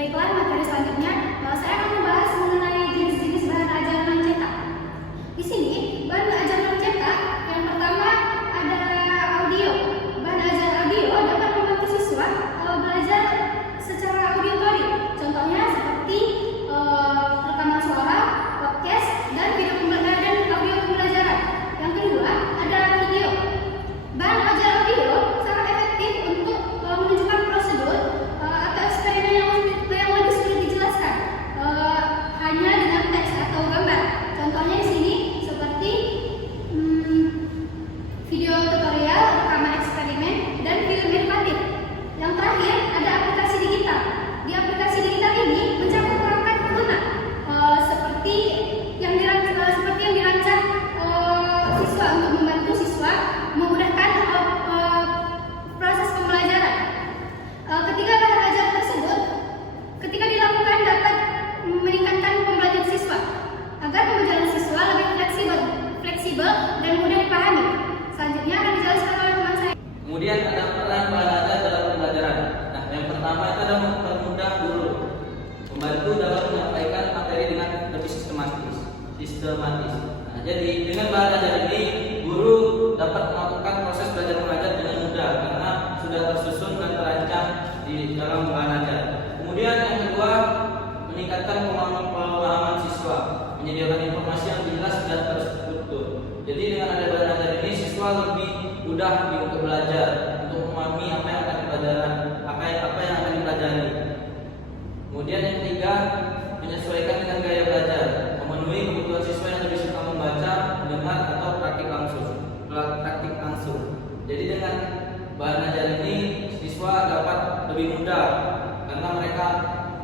Baiklah, materi selanjutnya saya akan membahas mengenai jenis-jenis bahan ajar non-cetak. Di sini bahan ajar non-cetak yang pertama ada audio. Bahan ajar audio dapat membantu siswa belajar secara auditory. Contohnya seperti rekaman suara, podcast, dan video pembelajaran dan audio pembelajaran. Yang kedua ada video. Bahan ajar audio sangat efektif untuk menunjukkan prosedur atau eksperimen yang lebih sulit dijelaskan hanya dengan teks atau gambar. Contohnya di sini seperti video tutorial, rekaman eksperimen, dan film edukatif. Yang terakhir ada aplikasi digital. Di aplikasi digital ini mencakup perangkat pengguna seperti yang dirancang siswa untuk membantu siswa memudahkan proses pembelajaran. Ketiga bahan ajar tersebut ketika dilakukan dapat meningkatkan pembelajaran siswa agar pembelajaran siswa lebih fleksibel dan mudah dipahami. Selanjutnya akan dijelaskan oleh teman saya. Kemudian ada peran bahan ajar dalam pembelajaran. Nah, yang pertama itu adalah mempermudah guru, membantu dalam menyampaikan materi dengan lebih sistematis. Nah, jadi dengan bahan ajar ini guru dapat melakukan proses belajar mengajar dengan mudah karena sudah tersusun dan terancang di dalam bahan ajar. Kemudian yang kedua, meningkatkan pemahaman siswa, menyediakan informasi yang jelas dan terstruktur. Jadi dengan ada bahan ajar ini siswa lebih mudah untuk belajar, untuk memahami apa yang akan dipelajari. Kemudian yang ketiga, menyesuaikan dengan gaya belajar, memenuhi kebutuhan siswa yang lebih suka membaca, mendengar atau praktik langsung. Jadi dengan bahan ajar ini siswa dapat lebih mudah karena mereka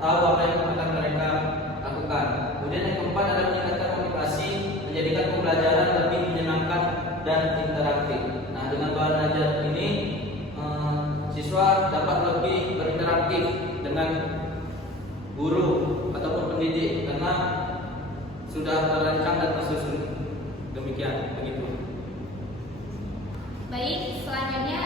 tahu apa yang akan mereka lakukan. Kemudian yang keempat adalah meningkatkan motivasi, menjadikan pembelajaran lebih menyenangkan dan interaktif. Nah, dengan bahan ajar ini siswa dapat lebih berinteraktif dengan guru ataupun pendidik karena sudah terancang dan tersusun. Demikian, begitu. Baik, selanjutnya